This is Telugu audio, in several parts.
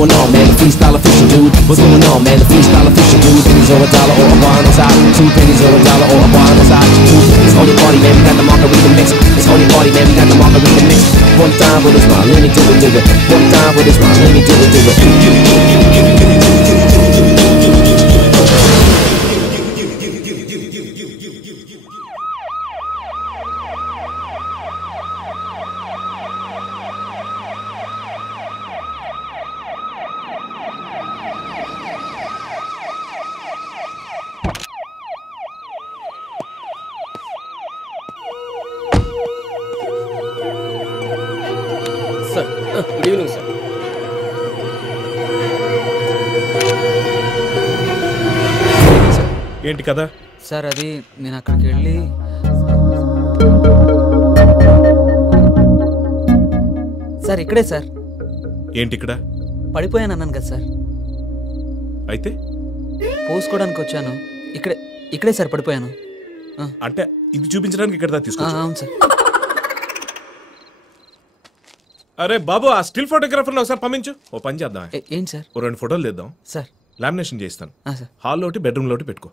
going on, man? The freestyle official, dude. What's going on, man? The freestyle official, dude. Pennies or a dollar or a bond on side. 2 pennies or a dollar or a bond on side. It's only party, man. We got the margarita mix. It's only party, man. We got the margarita mix. One time with this rhyme, let me do it, do it. One time with this rhyme, let me do it, do it. Good evening sir. ఏంటి కదా సార్ అది నేను అక్కడికి వెళ్ళి సార్ ఇక్కడే సార్. ఏంటి ఇక్కడ పడిపోయాను అన్నాను కదా సార్. అయితే పోసుకోవడానికి వచ్చాను. ఇక్కడే సార్ పడిపోయాను. అంటే ఇది చూపించడానికి ఇక్కడ తీసుకొచ్చా? అవును సార్. అరే బాబు, ఆ స్టిల్ ఫోటోగ్రాఫర్ ఒకసారి పంపించు. ఓ పని చేద్దాం. ఏంటి సార్? 2 ఫోటోలు తెద్దాం సార్. లామినేషన్ చేస్తాను. సార్ హాల్ ఒకటి, బెడ్రూమ్ లోటి పెట్టుకో.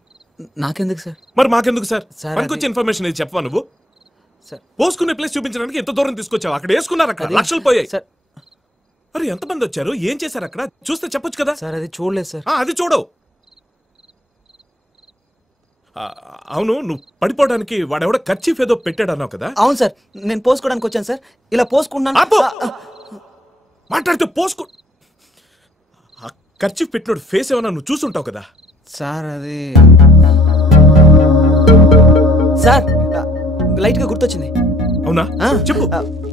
నాకెందుకు సార్? మరి మాకెందుకు సార్? సార్ పనికొచ్చే ఇన్ఫర్మేషన్ ఇది చెప్పవా నువ్వు? సార్ పోసుకునే ప్లేస్ చూపించడానికి ఎంత దూరం తీసుకొచ్చావు? అక్కడ వేసుకున్నారు, అక్కడ లక్షలు పోయాయి. సార్ అరే ఎంతమంది వచ్చారు, ఏం చేశారు అక్కడ? చూస్తే చెప్పొచ్చు కదా. సార్ అది చూడలేదు సార్. అది చూడవు. అవును, నువ్వు పడిపోవడానికి వాడెవడో కర్చీఫ్ ఏదో పెట్టాడు అన్నావు కదా? అవును సార్, నేను పోసుకోవడానికి వచ్చాను సార్. ఇలా పోసుకున్నాను. మాట్లాడితే పోసుకో. కర్చీఫ్ పెట్టినోడు ఫేస్ ఏమన్నా నువ్వు చూసుంటావు కదా సార్? అది సార్ లైట్ గా గుర్తొచ్చింది. అవునా? చెప్పు.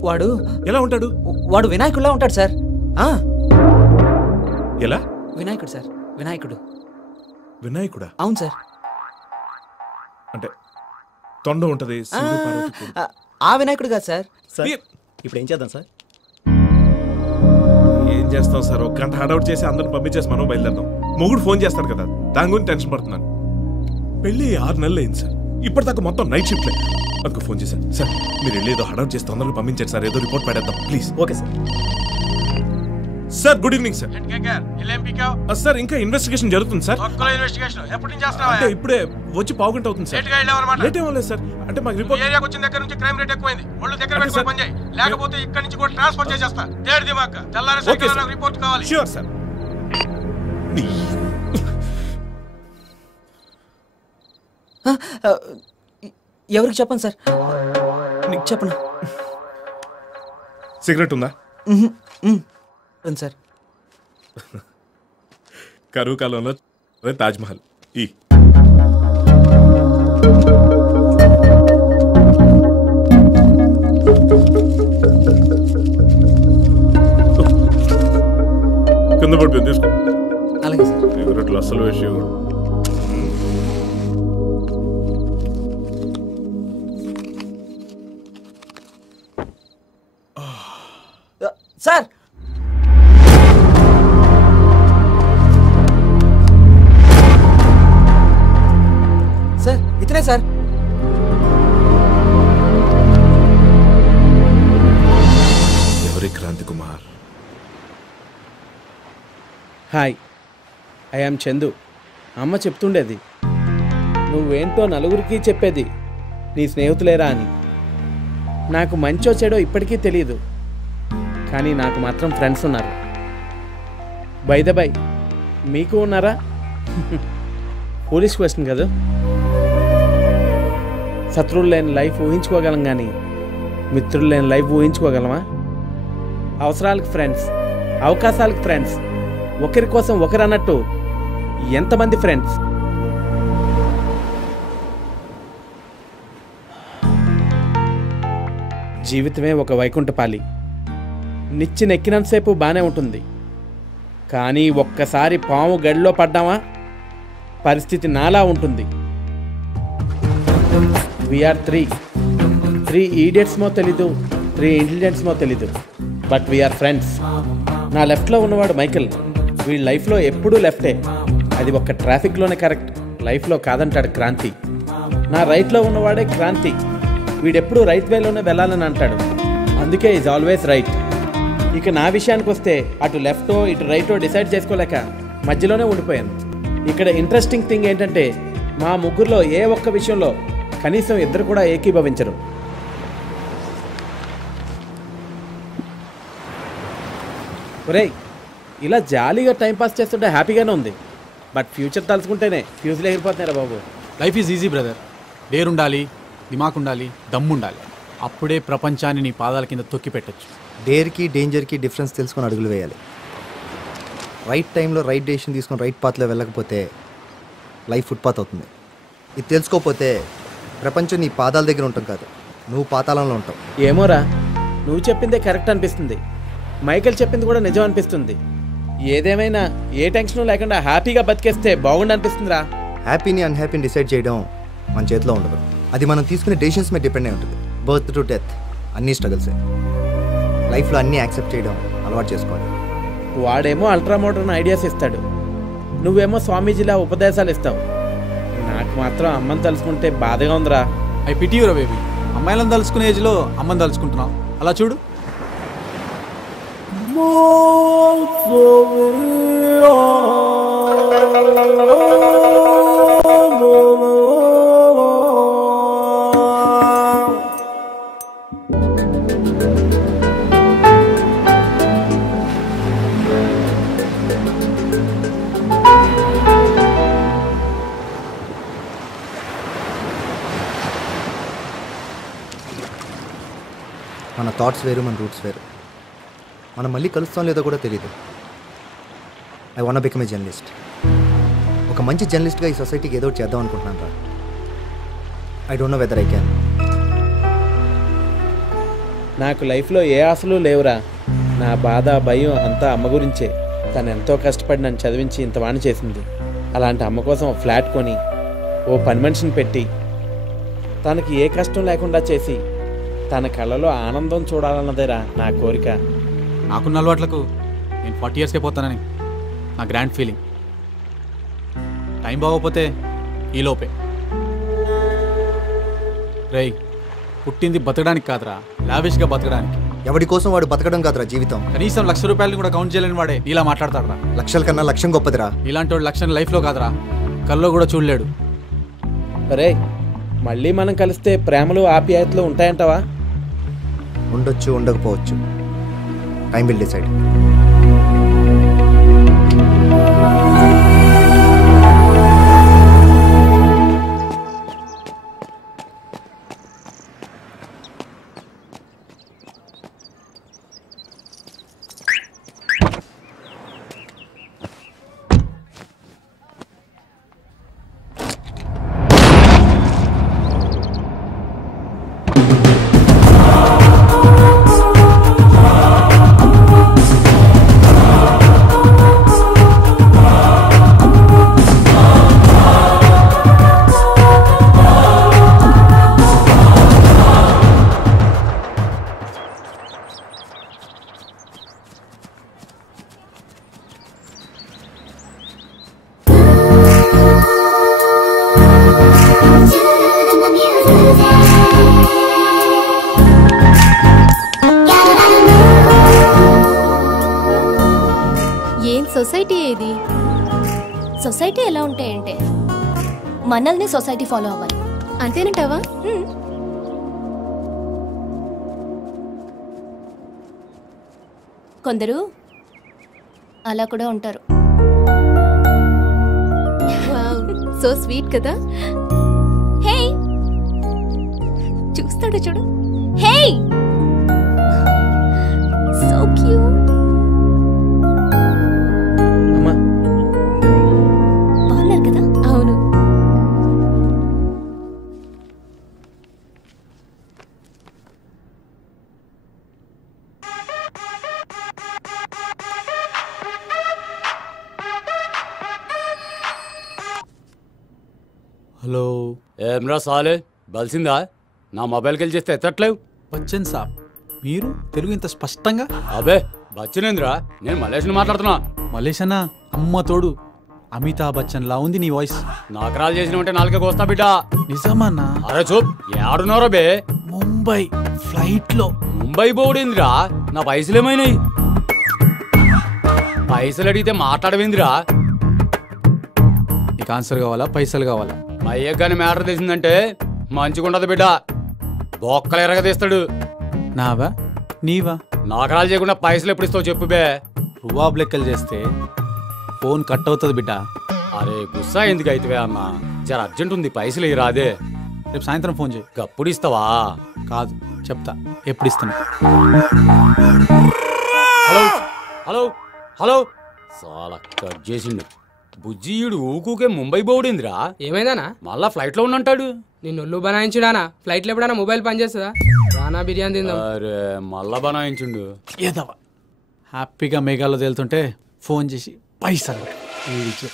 వాడు ఎలా ఉంటాడు? వాడు వినాయకుడిలా ఉంటాడు సార్. ఎలా? వినాయకుడు సార్, వినాయకుడు. వినాయకుడా? అవును సార్. అంటే తొండ ఉంటది. ఆ వినాయకుడు కాదు సార్. ఇప్పుడు ఏం చేద్దాం సార్? ఏం చేస్తాం సార్? 1 గంట హడౌట్ చేసి అందరిని పంపించేసి మనం బయలుదేరదాం. మొగుడు ఫోన్ చేస్తాడు కదా, దాని గురించి టెన్షన్ పడుతున్నాను. పెళ్ళి 6 నెలలు అయింది సార్, ఇప్పటిదాకా మొత్తం నైట్ షిఫ్ట్ లేదు. అందుకు ఫోన్ చేశాను. సార్ మీరు వెళ్ళి ఏదో హడౌట్ చేసి తొందరగా పంపించండి సార్, ఏదో రిపోర్ట్ పెడేద్దాం please. Okay sir. Sir good evening sir. Sir ఇంకా ఇన్వెస్టిగేషన్ జరుగుతుంది సార్. అంటే ఇప్పుడే వచ్చి పావుగంట అవుతుంది సార్. లేట్ ఏమో లేదు సార్. అంటే మాకు రిపోర్ట్ లేకపోతే ఇక్కడ నుంచి కూడా ట్రాన్స్ఫర్ చేసేస్తా. రిపోర్ట్ కావాలి. Sure sir. ఎవరికి చెప్పండి సార్? చెప్పను. సిగరెట్ ఉందా సార్? కరువు కాలంలో తాజ్మహల్ ఈ కింద పడిపోయింది, తీసుకో. అలాగే సార్. సిగరెట్లు అసలు విషయం. సార్ సార్ ఇతనే సార్. ఎవరి Kranti Kumar? Hi, I am Chandu. అమ్మ చెప్తుండేది, నువ్వేంటో నలుగురికి చెప్పేది నీ స్నేహితులేరా అని. నాకు మంచో చెడో ఇప్పటికీ తెలియదు, కానీ నాకు మాత్రం ఫ్రెండ్స్ ఉన్నారు. బై ద బై, మీకు ఉన్నారా? పోలీస్ క్వశ్చన్ కదా. శత్రువులు లేని లైఫ్ ఊహించుకోగలం, కానీ మిత్రులు లేని లైఫ్ ఊహించుకోగలమా? అవసరాలకు ఫ్రెండ్స్, అవకాశాలకు ఫ్రెండ్స్, ఒకరి కోసం ఒకరు అన్నట్టు ఎంతమంది ఫ్రెండ్స్? జీవితమే ఒక వైకుంఠపాలి. నిచ్చినెక్కినంతసేపు బాగానే ఉంటుంది, కానీ ఒక్కసారి పాము గడిలో పడ్డామా పరిస్థితి నాలా ఉంటుంది. వీఆర్ 3 ఈడియట్స్మో తెలీదు, 3 ఇంటెలిజెంట్స్మో తెలీదు, బట్ వీఆర్ ఫ్రెండ్స్. నా లెఫ్ట్లో ఉన్నవాడు మైకిల్. వీడి లైఫ్లో ఎప్పుడూ లెఫ్టే. అది ఒక్క ట్రాఫిక్లోనే కరెక్ట్, లైఫ్లో కాదంటాడు క్రాంతి. నా రైట్లో ఉన్నవాడే క్రాంతి. వీడెప్పుడు రైట్ వేలోనే వెళ్ళాలని అంటాడు, అందుకే ఈజ్ ఆల్వేస్ రైట్. ఇక నా విషయానికి వస్తే అటు లెఫ్టో ఇటు రైటో డిసైడ్ చేసుకోలేక మధ్యలోనే ఉండిపోయాను. ఇక్కడ ఇంట్రెస్టింగ్ థింగ్ ఏంటంటే మా ముగ్గురులో ఏ ఒక్క విషయంలో కనీసం ఇద్దరు కూడా ఏకీభవించరు. ఒరేయ్, ఇలా జాలీగా టైంపాస్ చేస్తుంటే హ్యాపీగానే ఉంది. బట్ ఫ్యూచర్ తలుచుకుంటేనే ఫ్యూజ్లు ఎగిరిపోతున్నారా బాబు. Life is easy brother. Dare ఉండాలి, దిమాక్ ఉండాలి, దమ్ముండాలి. అప్పుడే ప్రపంచాన్ని నీ పాదాల కింద తొక్కి పెట్టచ్చు. డేర్కి డేంజర్కి డిఫరెన్స్ తెలుసుకొని అడుగులు వేయాలి. రైట్ టైంలో రైట్ డెసిషన్ తీసుకొని రైట్ పాత్లో వెళ్ళకపోతే లైఫ్ ఫుట్పాత్ అవుతుంది. ఇది తెలుసుకోకపోతే ప్రపంచం నీ పాదాల దగ్గర ఉంటాం కాదు, నువ్వు పాతాళంలో ఉంటావు. ఏమోరా, నువ్వు చెప్పిందే కరెక్ట్ అనిపిస్తుంది. మైకేల్ చెప్పింది కూడా నిజం అనిపిస్తుంది. ఏదేమైనా ఏ టెన్షన్ లేకుండా హ్యాపీగా బతికేస్తే బాగుండి అనిపిస్తుందిరా. హ్యాపీని అన్హ్యాపీని డిసైడ్ చేయడం మన చేతిలో ఉండదు. అది మనం తీసుకునే డెసిషన్స్ మీద డిపెండ్ అయి ఉంటుంది. బర్త్ టు డెత్ అన్నీ స్ట్రగుల్సే. లైఫ్లో అన్నీ యాక్సెప్ట్ చేయడం అలవాటు చేసుకోవాలి. వాడేమో అల్ట్రా మోడర్న్ ఐడియాస్ ఇస్తాడు, నువ్వేమో స్వామీజీలా ఉపదేశాలు ఇస్తావు. నాకు మాత్రం అమ్మని తలుచుకుంటే బాధగా ఉందిరా. I pity your baby. అమ్మాయిలను తలుచుకునే ఏజ్లో అమ్మని తలుచుకుంటున్నావు. అలా చూడు. మన థాట్స్ వేరు, మన రూట్స్ వేరు. మనం మళ్ళీ కలుస్తాం లేదో కూడా తెలియదు. I want become a journalist. ఒక మంచి జర్నలిస్ట్గా ఈ సొసైటీకి ఏదో చేద్దాం అనుకుంటున్నాను రా. I don't know whether I can. నాకు లైఫ్లో ఏ ఆశలు లేవురా. నా బాధ భయం అంతా అమ్మ గురించే. తను ఎంతో కష్టపడి నన్ను చదివించి ఇంత వాణి చేసింది. అలాంటి అమ్మ కోసం ఓ ఫ్లాట్ కొని ఓ పని మనిషిని పెట్టి తనకి ఏ కష్టం లేకుండా చేసి తన కళ్ళలో ఆనందం చూడాలన్నదేరా నా కోరిక. నాకున్న అలవాట్లకు నేను 40 yearsకే పోతానని నా గ్రాండ్ ఫీలింగ్. టైం బాగోపోతే ఈలోపే. రేయ్, పుట్టింది బతకడానికి కాదురా, లావిష్గా బతకడానికి. ఎవడి కోసం వాడు బతకడం కాదురా జీవితం. కనీసం ₹1,00,000 కూడా కౌంట్ చేయలేని వాడే ఇలా మాట్లాడతాడరా. లక్షల కన్నా లక్ష్యం గొప్పదిరా. ఇలాంటి వాడు లక్ష్యాన్ని లైఫ్లో కాదురా, కల్లో కూడా చూడలేడు. అరే, మళ్ళీ మనం కలిస్తే ప్రేమలు ఆప్యాయతలు ఉంటాయంటావా? ఉండొచ్చు, ఉండకపోవచ్చు. Time will decide. సొసైటీ ఏది? సొసైటీ ఎలా ఉంటాయంటే మనల్ని సొసైటీ ఫాలో అవ్వాలి అంతేనంటావా? కొందరు అలా కూడా ఉంటారు. సో స్వీట్ కదా. హే, చూస్తాడు చూడు. హే, సో క్యూట్. బాగున్నారు కదా? అవును. హలో, ఏమ్రా సాలే, బలిసిందా? నా మొబైల్కి వెళ్ళి చేస్తే ఎత్తట్లేవు. బచ్చన్ సాబ్, మీరు తెలుగు ఇంత స్పష్టంగా? అబే బచ్చనేంద్రా, నేను మలేషియన్ మాట్లాడుతున్నా. మలేషనా? అమ్మ తోడు, అమితాబ్ బచ్చన్ లా ఉంది నీ వాయిస్. నాకరాలు చేసినవంటే నాలుగే కోస్తా బిడ్డ. నిజమన్నా? అరే చూప్, ఏడున్నారో బే? ముంబై ఫ్లైట్ లో. ముంబై బోర్డిందిరా, నా పైసలు ఏమైనాయి? పైసలు అడిగితే మాట్లాడవేందిరా? నీకు ఆన్సర్ కావాలా పైసలు కావాలా? మా అయ్యకు కానీ మ్యాటర్ తెలిసిందంటే మంచిగుండదు బిడ్డ, బొక్కలు ఎరగదీస్తాడు. నావా నీవా? నాకరాలు చేయకుండా పైసలు ఎప్పుడు ఇస్తావు చెప్పు బే. రువాబ్ లెక్కలు చేస్తే ఫోన్ కట్ అవుతుంది బిడ్డ. అరే గుస్సా ఎందుకు అవుతావే అన్న, జర అర్జెంట్ ఉంది, పైసలు ఇవి రాదే. రేపు సాయంత్రం ఫోన్ చేయి. గప్పుడు ఇస్తావా? కాదు చెప్తా ఎప్పుడు ఇస్తున్నా. హలో హలో హలో చాలా కట్ చేసిండు. బుజ్జియుడు ఊకూకే ముంబై బోడిందిరా. ఏమైందానా? మళ్ళా ఫ్లైట్ లో ఉన్నంటాడు. నిన్ను ఒళ్ళు బనాయించుడానా? ఫ్లైట్లో ఎప్పుడైనా మొబైల్ పనిచేస్తుందా? రానా బిర్యానీ తిందాం. అరే మళ్ళా బనాయించుండు. ఏదవా హ్యాపీగా మేఘాల్లో తేలుతుంటే ఫోన్ చేసి పైసలు వీడికి.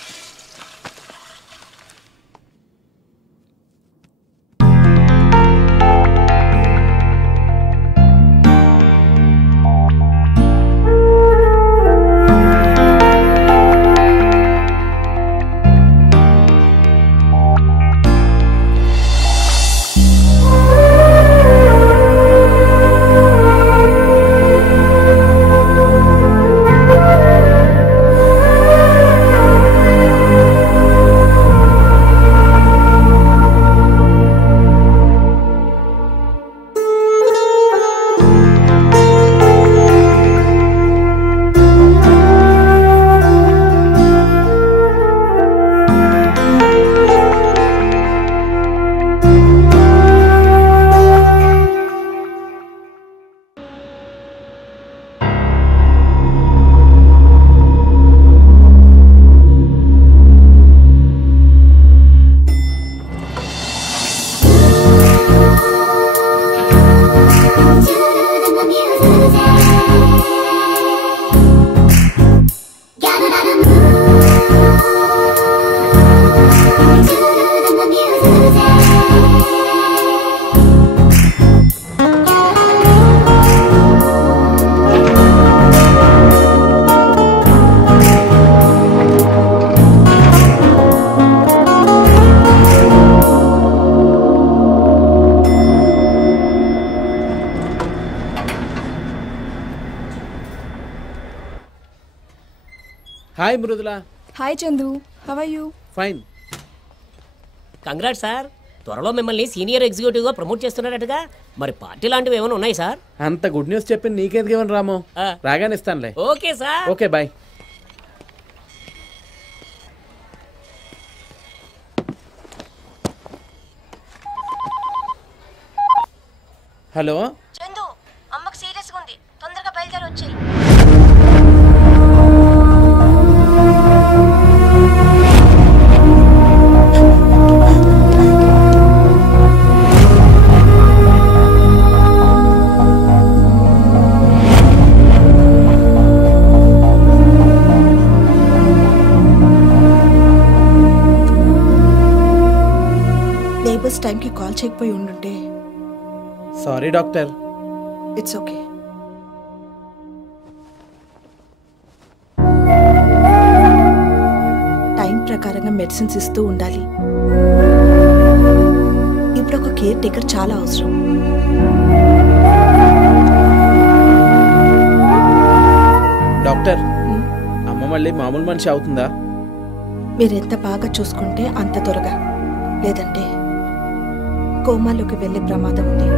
Hi Mrudula. Hi Chandu, how are you? Fine. Congrats sir, త్వరలో మిమ్మల్ని సీనియర్ ఎగ్జిక్యూటివ్ గా ప్రమోట్ చేస్తున్నారటగా. మరి పార్టీ లాంటివి ఏమైనా ఉన్నాయి సార్? అంత గుడ్ న్యూస్ చెప్పి నీకెందుకు ఏమని రామో, రాగానే ఇస్తానులే. Okay sir. Okay bye. Hello Chandu, అమ్మకి సీరియస్గా ఉంది, తొందరగా బయలుదేరి వచ్చేయి. నేబర్స్ టైంకి కాల్ చేయకపోయి ఉండుంటే. Sorry doctor. It's okay. Time ప్రకారంగా మెడిసిన్స్ ఇస్తూ ఉండాలి. ఇప్పుడు ఒక కేర్ టేకర్ చాలా అవసరం. డాక్టర్, అమ్మ మళ్ళీ మామూలు మనిషి అవుతుందా? మీరెంత బాగా చూసుకుంటే అంత త్వరగా, లేదంటే కోమాలోకి వెళ్ళే ప్రమాదం ఉంది.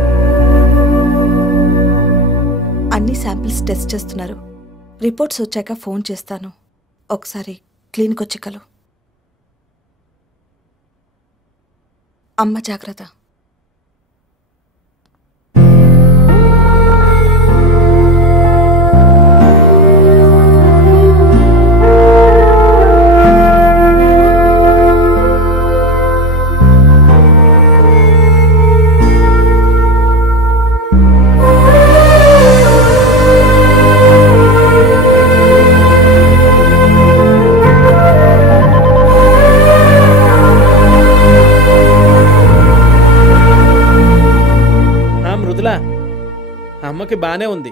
అన్ని శాంపిల్స్ టెస్ట్ చేస్తున్నారు. రిపోర్ట్స్ వచ్చాక ఫోన్ చేస్తాను. ఒకసారి క్లినిక్ వచ్చి కలు. అమ్మ జాగ్రత్త. అమ్మకి బానే ఉంది,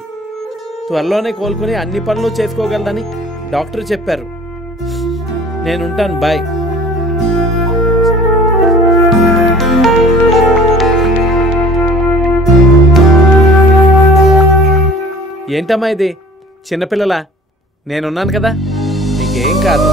త్వరలోనే కోలుకుని అన్ని పనులు చేసుకోగలదని డాక్టర్ చెప్పారు. నేనుంటాను, బాయ్. ఏంటమ్మా ఇది, చిన్నపిల్లలా? నేనున్నాను కదా. నీకేం కాదు